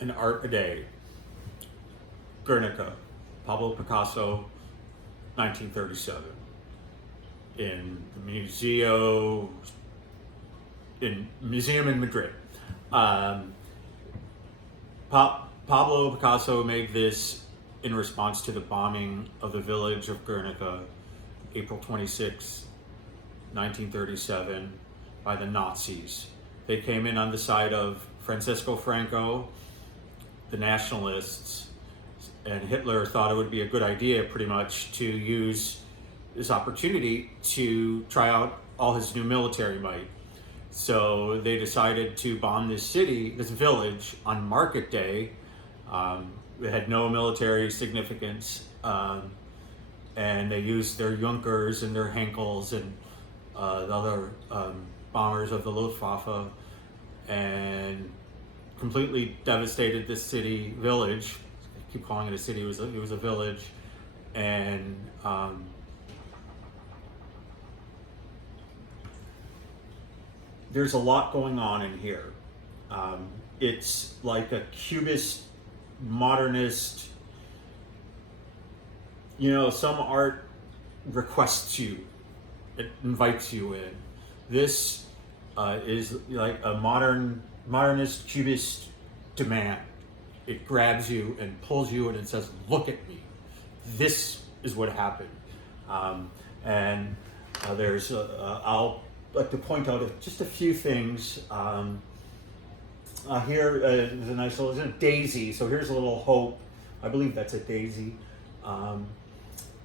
An Art a Day, Guernica, Pablo Picasso, 1937, in the museum in Madrid. Um, Pablo Picasso made this in response to the bombing of the village of Guernica, April 26, 1937, by the Nazis. They came in on the side of Francisco Franco, the nationalists, and Hitler thought it would be a good idea, pretty much, to use this opportunity to try out all his new military might. So they decided to bomb this city, this village, on Market Day. It had no military significance, and they used their Junkers and their Henkels and the other bombers of the Luftwaffe, and completely devastated this city village. I keep calling it a city. It was a village, and there's a lot going on in here. It's like a cubist, modernist. You know, some art requests you, it invites you in. This is like a modernist cubist demand. It grabs you and pulls you in and says, "Look at me. This is what happened." And there's I'll like to point out just a few things. Here is a nice little daisy. So here's a little hope. I believe that's a daisy.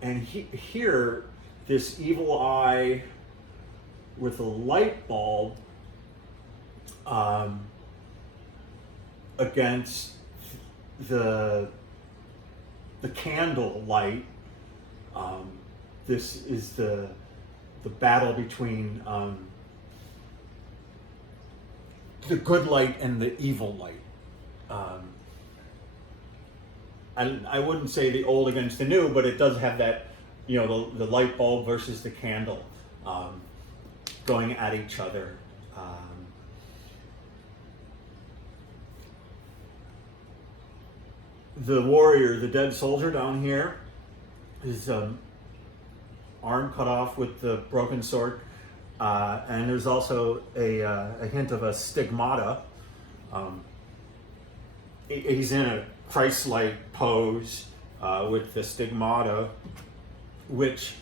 And here, this evil eye with a light bulb against the candle light. This is the battle between the good light and the evil light. I wouldn't say the old against the new, but it does have that, you know, the light bulb versus the candle going at each other. The warrior, the dead soldier down here, his arm cut off with the broken sword, and there's also a hint of a stigmata. He's in a Christ-like pose with the stigmata, which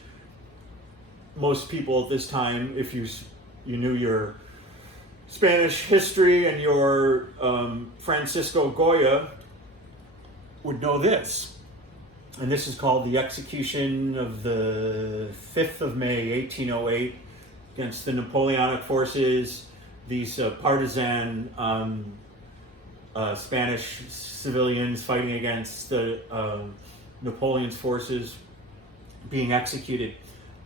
most people at this time, if you knew your Spanish history and your Francisco Goya, would know this. And this is called the execution of the 5th of May, 1808, against the Napoleonic forces. These partisan Spanish civilians fighting against the Napoleon's forces being executed.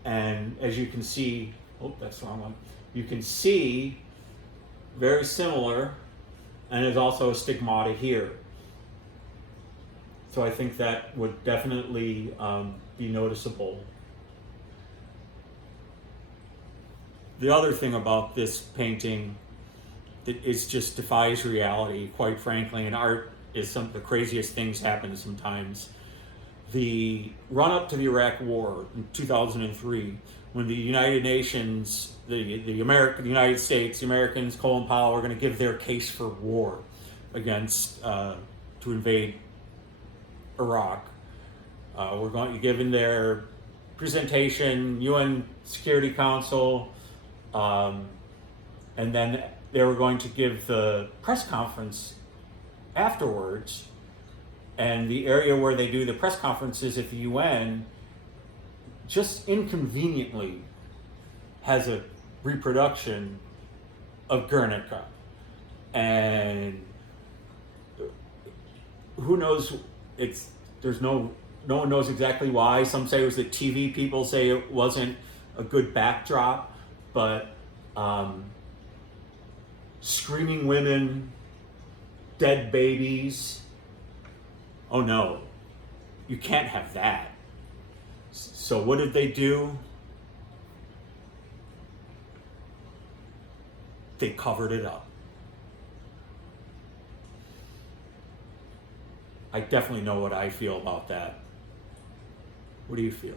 And as you can see, oh, that's the wrong one. You can see very similar, and there's also a stigmata here. So I think that would definitely be noticeable. The other thing about this painting that is just defies reality, quite frankly, and art is some of the craziest things happen sometimes. The run-up to the Iraq War in 2003, when the United Nations, the United States, the Americans, Colin Powell, are going to give their case for war against to invade Iraq. We're going to give in their presentation, UN Security Council, and then they were going to give the press conference afterwards. And the area where they do the press conferences at the UN just inconveniently has a reproduction of Guernica. And who knows, no one knows exactly why. Some say it was the TV people say it wasn't a good backdrop, but screaming women, dead babies. Oh no, you can't have that. So what did they do? They covered it up. I definitely know what I feel about that. What do you feel?